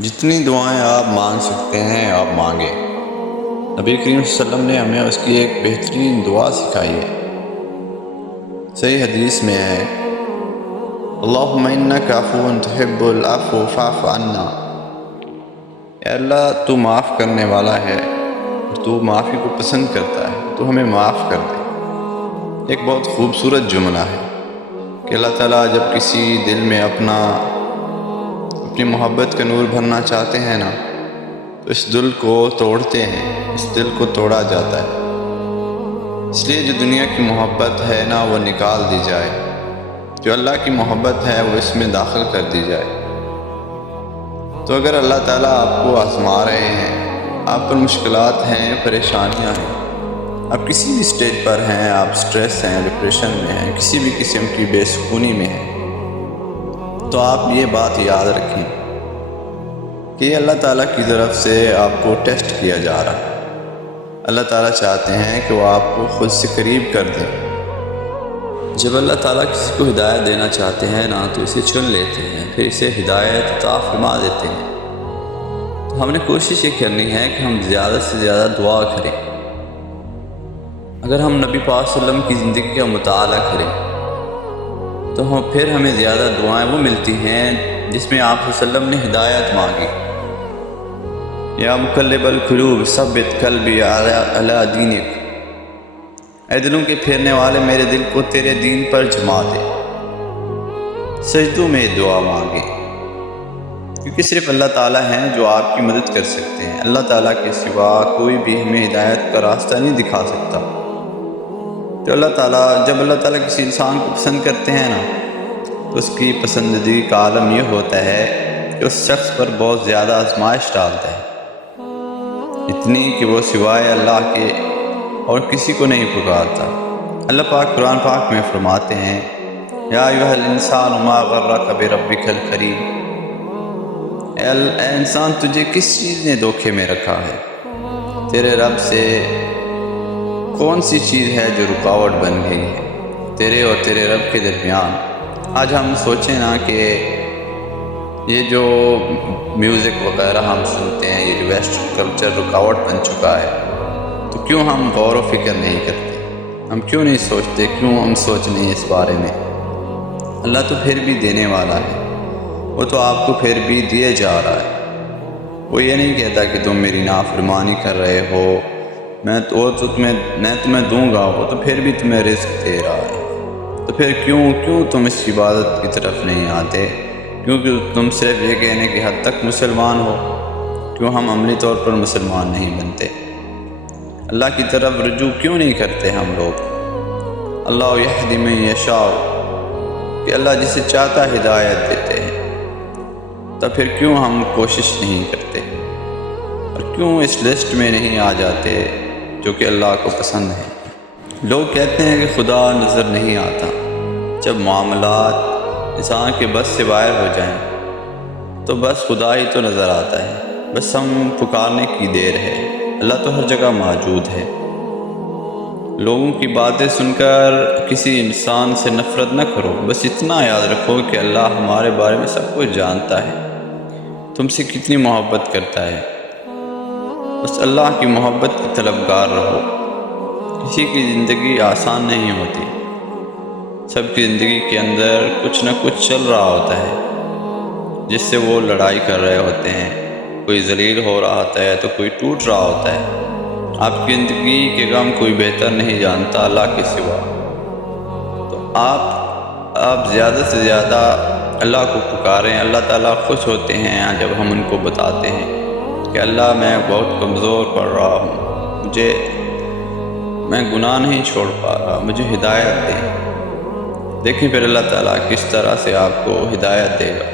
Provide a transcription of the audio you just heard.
جتنی دعائیں آپ مانگ سکتے ہیں آپ مانگیں۔ نبی کریم صلی اللہ علیہ وسلم نے ہمیں اس کی ایک بہترین دعا سکھائی ہے۔ صحیح حدیث میں ہے، اللہم انک عفو تحب العفو فاعف عنا۔ اے اللہ تو معاف کرنے والا ہے اور تو معافی کو پسند کرتا ہے، تو ہمیں معاف کر دے۔ ایک بہت خوبصورت جملہ ہے کہ اللہ تعالیٰ جب کسی دل میں اپنی محبت کا نور بھرنا چاہتے ہیں نا، تو اس دل کو توڑتے ہیں، اس دل کو توڑا جاتا ہے۔ اس لیے جو دنیا کی محبت ہے نا وہ نکال دی جائے، جو اللہ کی محبت ہے وہ اس میں داخل کر دی جائے۔ تو اگر اللہ تعالیٰ آپ کو آزما رہے ہیں، آپ پر مشکلات ہیں، پریشانیاں ہیں، آپ کسی بھی سٹیج پر ہیں، آپ سٹریس ہیں، ڈپریشن میں ہیں، کسی بھی قسم کی بے سکونی میں ہیں، تو آپ یہ بات یاد رکھیں کہ یہ اللہ تعالیٰ کی طرف سے آپ کو ٹیسٹ کیا جا رہا ہے۔ اللہ تعالیٰ چاہتے ہیں کہ وہ آپ کو خود سے قریب کر دیں۔ جب اللہ تعالیٰ کسی کو ہدایت دینا چاہتے ہیں نا تو اسے چن لیتے ہیں، پھر اسے ہدایت عطا فرما دیتے ہیں۔ تو ہم نے کوشش یہ کرنی ہے کہ ہم زیادہ سے زیادہ دعا کریں۔ اگر ہم نبی پاک صلی اللہ علیہ وسلم کی زندگی کا مطالعہ کریں تو پھر ہمیں زیادہ دعائیں وہ ملتی ہیں جس میں آپ صلی اللہ علیہ وسلم نے ہدایت مانگی۔ یا مقلب القلوب ثبت قلبی علی دینک، اے دلوں کے پھیرنے والے میرے دل کو تیرے دین پر جما دے۔ سجدوں میں دعا مانگے، کیونکہ صرف اللہ تعالیٰ ہیں جو آپ کی مدد کر سکتے ہیں۔ اللہ تعالیٰ کے سوا کوئی بھی ہمیں ہدایت کا راستہ نہیں دکھا سکتا۔ تو جب اللہ تعالیٰ کسی انسان کو پسند کرتے ہیں نا تو اس کی پسندیدگی کا عالم یہ ہوتا ہے کہ اس شخص پر بہت زیادہ آزمائش ڈالتا ہے، اتنی کہ وہ سوائے اللہ کے اور کسی کو نہیں پکارتا۔ اللہ پاک قرآن پاک میں فرماتے ہیں، یا ایھا الانسان ما غرک بربک الکریم، اے انسان تجھے کس چیز نے دھوکے میں رکھا ہے؟ تیرے رب سے کون سی چیز ہے جو رکاوٹ بن گئی ہے تیرے اور تیرے رب کے درمیان؟ آج ہم سوچیں نا کہ یہ جو میوزک وغیرہ ہم سنتے ہیں، یہ جو ویسٹرن کلچر رکاوٹ بن چکا ہے، تو کیوں ہم غور و فکر نہیں کرتے؟ ہم کیوں نہیں سوچتے؟ کیوں ہم سوچ نہیں اس بارے میں؟ اللہ تو پھر بھی دینے والا ہے، وہ تو آپ کو پھر بھی دیے جا رہا ہے۔ وہ یہ نہیں کہتا کہ تم میری نافرمانی کر رہے ہو، میں تمہیں دوں گا، وہ تو پھر بھی تمہیں رزق دے رہا ہے۔ تو پھر کیوں تم اس عبادت کی طرف نہیں آتے؟ کیونکہ تم صرف یہ کہنے کی حد تک مسلمان ہو، کیوں ہم عملی طور پر مسلمان نہیں بنتے؟ اللہ کی طرف رجوع کیوں نہیں کرتے ہم لوگ؟ اللہ یہدی من یشاء، کہ اللہ جسے چاہتا ہدایت دیتے ہیں۔ تو پھر کیوں ہم کوشش نہیں کرتے اور کیوں اس لسٹ میں نہیں آ جاتے جو کہ اللہ کو پسند ہے؟ لوگ کہتے ہیں کہ خدا نظر نہیں آتا۔ جب معاملات انسان کے بس سے باہر ہو جائیں تو بس خدا ہی تو نظر آتا ہے، بس ہم پکارنے کی دیر ہے۔ اللہ تو ہر جگہ موجود ہے۔ لوگوں کی باتیں سن کر کسی انسان سے نفرت نہ کرو، بس اتنا یاد رکھو کہ اللہ ہمارے بارے میں سب کچھ جانتا ہے، تم سے کتنی محبت کرتا ہے۔ بس اللہ کی محبت کی طلبگار رہو۔ کسی کی زندگی آسان نہیں ہوتی، سب کی زندگی کے اندر کچھ نہ کچھ چل رہا ہوتا ہے جس سے وہ لڑائی کر رہے ہوتے ہیں۔ کوئی ذلیل ہو رہا ہوتا ہے تو کوئی ٹوٹ رہا ہوتا ہے۔ آپ کی زندگی کے غم کوئی بہتر نہیں جانتا اللہ کے سوا۔ تو آپ زیادہ سے زیادہ اللہ کو پکاریں۔ اللہ تعالیٰ خوش ہوتے ہیں جب ہم ان کو بتاتے ہیں کہ اللہ میں بہت کمزور پڑ رہا ہوں، میں گناہ نہیں چھوڑ پا رہا، مجھے ہدایت دے۔ دیکھیں پھر اللہ تعالیٰ کس طرح سے آپ کو ہدایت دے گا۔